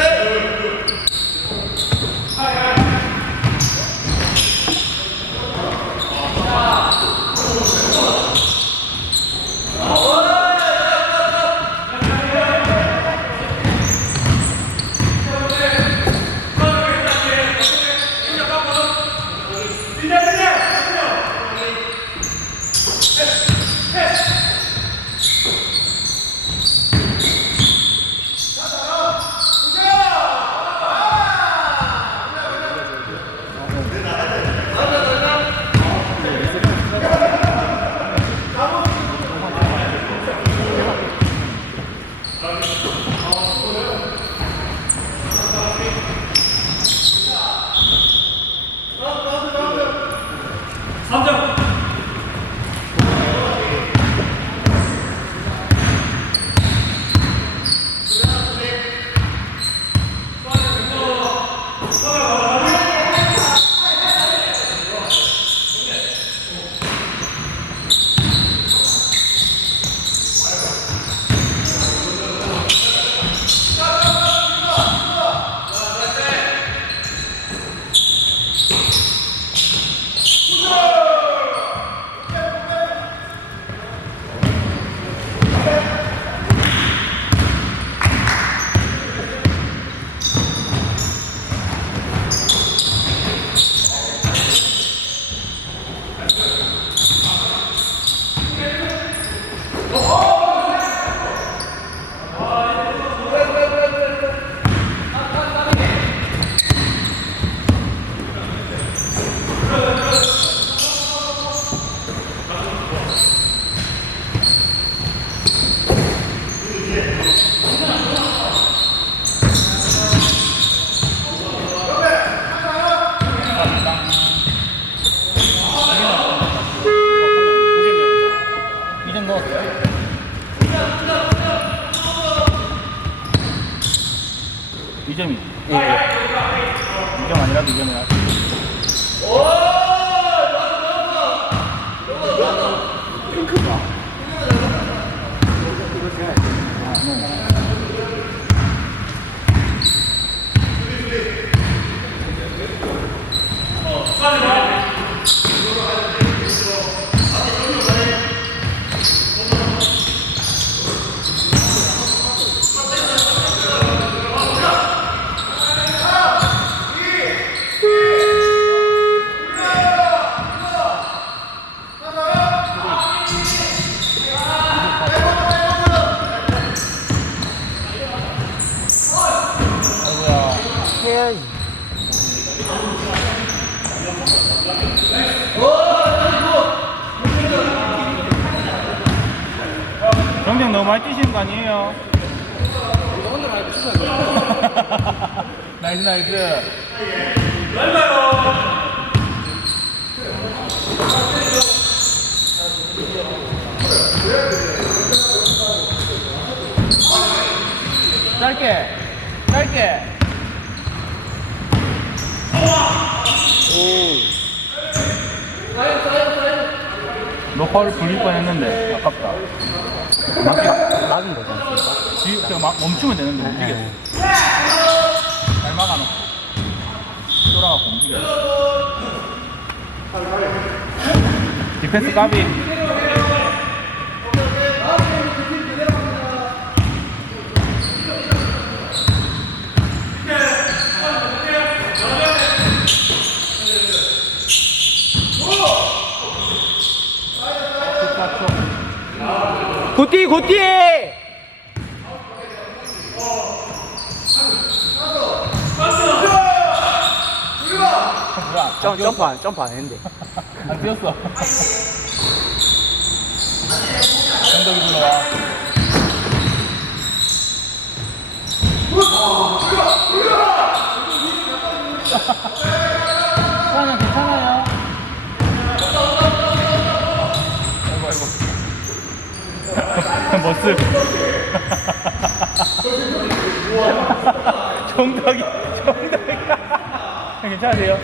이 2점 아니라도 2점이라. 아이고야. 해야지. 정정 너무 많이 뛰시는 거 아니에요? 나이스 나이스. 짧게 짧게 너 파울 불릴 뻔했는데 아깝다. 막은 거지 않습니까? 뒤, 저막 멈추면 되는데 움직여 네. 잘 막아놓고. 돌아가고 움직여 디펜스 까비 굿띠! 뭐야 점, 점프 안, 점프 안 했는데. 안 뛰었어 현덕이 불러와 수환이 괜찮아요? 아이고 아이고 멋스 정덕이 정덕이 괜찮으세요?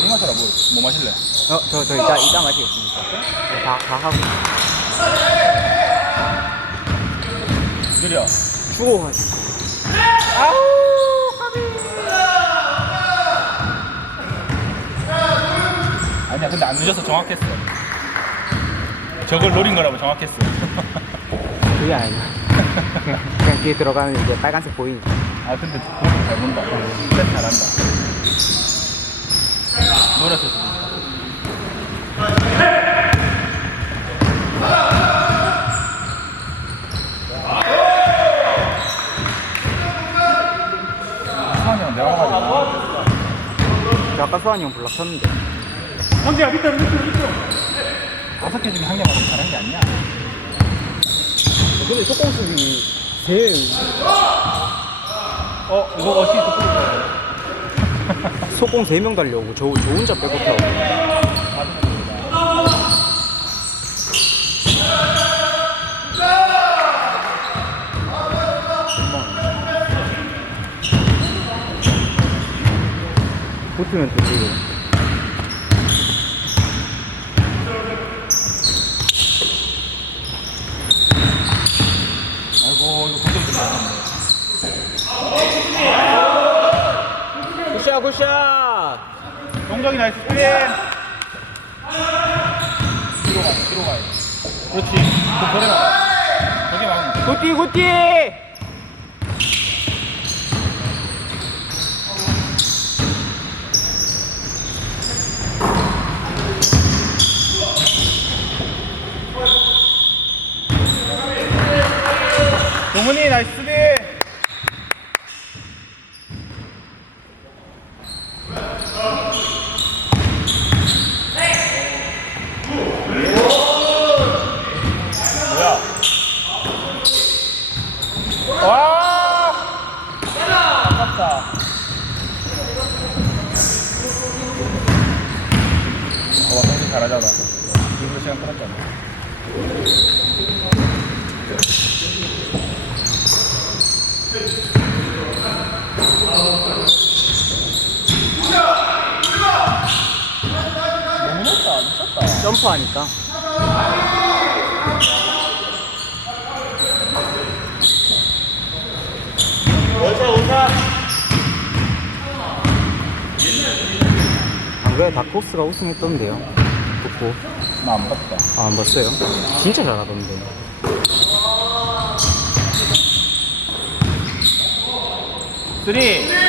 물 마셔라 물. 뭐 마실래? 어, 저, 저 이따, 이따 마시겠습니다. 네, 다, 다 하고. 느려. 주고 가지. 아 니야, 근데 안 늦어서 정확했어. 저걸 노린 거라고 정확했어. 그게 아니야. 그냥, 그냥 뒤에 들어가면 이제 빨간색 보이니까. 아, 근데 공잘 본다. 진짜 잘한다. 수도 있다. 수환이랑 내가 가가지고. 저 아까 수환이 형 쳤는데. 형제야, 밑으로, 밑으로, 밑으로. 다섯 개 중에 한 개만 잘한 게 아니야. 근데 속공수비 제일 어, 이거 어시스트 또 속공 3명 달려오고 저, 저 혼자 백업하고. 붙으면 또지 아이고, 이거 공격 들어갔는데. 굿샷 굿샷! 동정이 나이스 스크린. 뒤로 가, 뒤로 가. 그렇지. 그 버려 나가. 저기 막으면 돼. 굿띠 굿띠! 동훈이 나이스 수비. 뭐야? 와! 아깝다. 와, 성진 잘하잖아. 일부러 시간 끌었잖아. 너무 높다, 미쳤다. 점프하니까. 안 그래 다코스가 우승했던데요. 좋고. 나 안 봤다. 아, 안 봤어요? 진짜 잘하던데. 쓰리